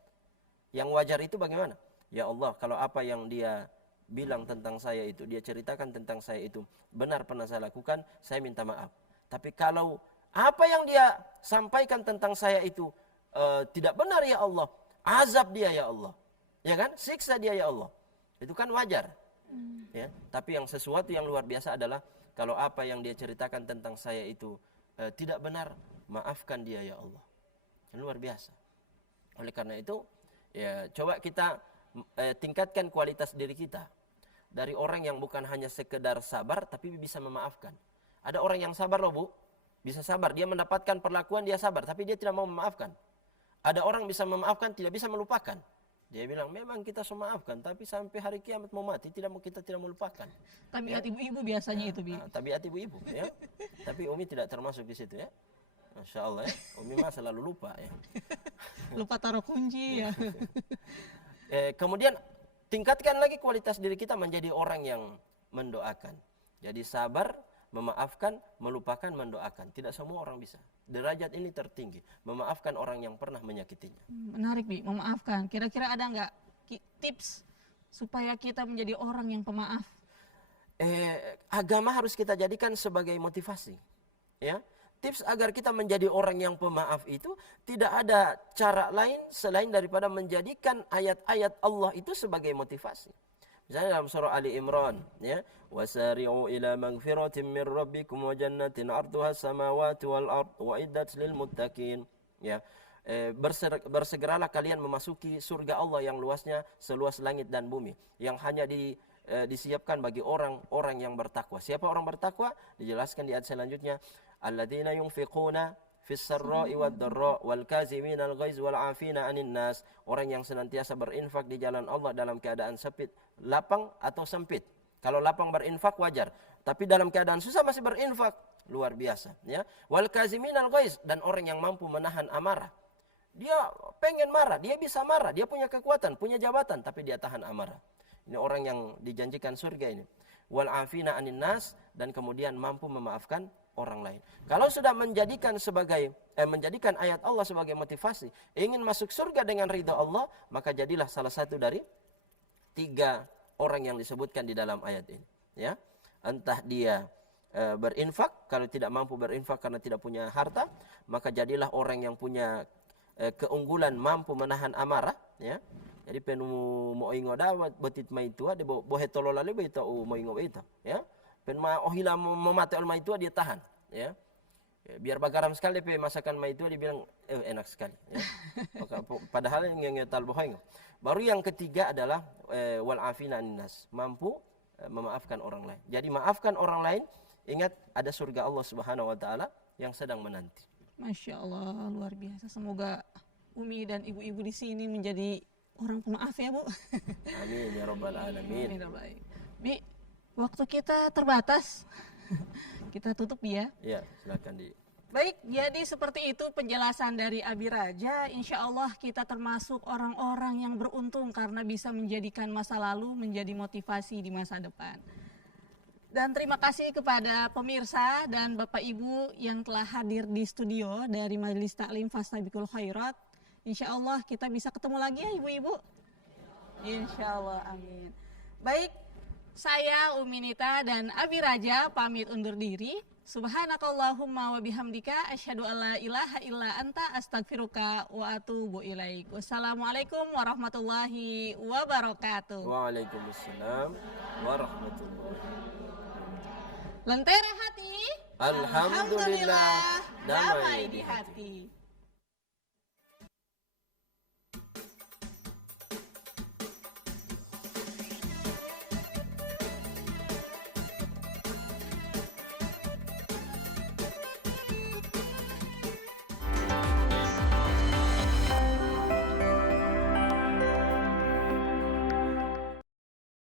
Yang wajar itu bagaimana? Ya Allah, kalau apa yang dia bilang tentang saya itu, dia ceritakan tentang saya itu benar pernah saya lakukan, saya minta maaf. Tapi kalau apa yang dia sampaikan tentang saya itu tidak benar ya Allah, azab dia ya Allah, ya kan, siksa dia ya Allah, itu kan wajar. Ya, tapi yang sesuatu yang luar biasa adalah kalau apa yang dia ceritakan tentang saya itu tidak benar, maafkan dia ya Allah. Luar biasa. Oleh karena itu, ya coba kita tingkatkan kualitas diri kita. Dari orang yang bukan hanya sekedar sabar, tapi bisa memaafkan. Ada orang yang sabar loh Bu, bisa sabar, dia mendapatkan perlakuan, dia sabar, tapi dia tidak mau memaafkan. Ada orang bisa memaafkan, tidak bisa melupakan. Dia bilang, memang kita semua maafkan, tapi sampai hari kiamat mau mati, kita tidak melupakan. Tabiat ibu-ibu biasanya itu, Bi. Tabiat ibu-ibu, ya. Tapi Umi tidak termasuk di situ ya. Masya Allah ya, Umi mah selalu lupa ya. Lupa taruh kunci ya. Kemudian tingkatkan lagi kualitas diri kita menjadi orang yang mendoakan. Jadi sabar, memaafkan, melupakan, mendoakan. Tidak semua orang bisa. Derajat ini tertinggi, memaafkan orang yang pernah menyakitinya. Menarik, Bi, memaafkan. Kira-kira ada nggak tips supaya kita menjadi orang yang pemaaf? Agama harus kita jadikan sebagai motivasi. Ya. Tips agar kita menjadi orang yang pemaaf itu tidak ada cara lain selain daripada menjadikan ayat-ayat Allah itu sebagai motivasi. Misalnya dalam surah Ali Imran, ya, wasari'u ila magfiratin min rabbikum wa jannatin 'arduha as-samawati wal ard wa iddat lil muttaqin. Ya. Bersegeralah kalian memasuki surga Allah yang luasnya seluas langit dan bumi, yang hanya disiapkan bagi orang-orang yang bertakwa. Siapa orang bertakwa? Dijelaskan di ayat selanjutnya, alladzina yunfiquna fis sarra'i wad dharra wal kazimina al ghaiz wal 'afina 'anil nas. Orang yang senantiasa berinfak di jalan Allah dalam keadaan lapang atau sempit. Kalau lapang berinfak wajar, tapi dalam keadaan susah masih berinfak, luar biasa, ya. Wal kazimina al ghaiz, dan orang yang mampu menahan amarah. Dia pengen marah, dia bisa marah, dia punya kekuatan, punya jabatan, tapi dia tahan amarah. Ini orang yang dijanjikan surga ini. Wal 'afina 'anil nas, dan kemudian mampu memaafkan orang lain. Kalau sudah menjadikan ayat Allah sebagai motivasi, ingin masuk surga dengan ridha Allah, maka jadilah salah satu dari 3 orang yang disebutkan di dalam ayat ini. Ya, entah dia berinfak, kalau tidak mampu berinfak karena tidak punya harta, maka jadilah orang yang punya keunggulan, mampu menahan amarah. Ya, jadi penu mo ingo dawat betit mai tua de bohe tololale be ta mo ingo itu. Ya. Pen ma ohila memate ol mai tua dia tahan, ya. Biar bagaram sekali pe masakan mai tua dibilang enak sekali, ya. Padahal yang tal bohong. Baru yang ketiga adalah wal afina annas, mampu memaafkan orang lain. Jadi maafkan orang lain, ingat ada surga Allah Subhanahu wa taala yang sedang menanti. Masya Allah, luar biasa. Semoga Umi dan ibu-ibu di sini menjadi orang pemaaf ya, Bu. Amin ya rabbal alamin. Bi, waktu kita terbatas. Kita tutup ya. Ya, silakan Di. Baik, jadi seperti itu penjelasan dari Abi Raja. Insya Allah kita termasuk orang-orang yang beruntung karena bisa menjadikan masa lalu menjadi motivasi di masa depan. Dan terima kasih kepada pemirsa dan Bapak Ibu yang telah hadir di studio dari Majelis Taklim Fastabiqul Khairat. Insya Allah kita bisa ketemu lagi ya Ibu-Ibu. Insya Allah, amin. Baik, saya Umi Nita dan Abi Raja pamit undur diri. Subhanakallahumma wa bihamdika asyhadu alla ilaha illa anta astaghfiruka wa atubu ilaik. Wassalamualaikum warahmatullahi wabarakatuh. Waalaikumsalam warahmatullahi wabarakatuh. Lentera hati, Alhamdulillah, damai di hati.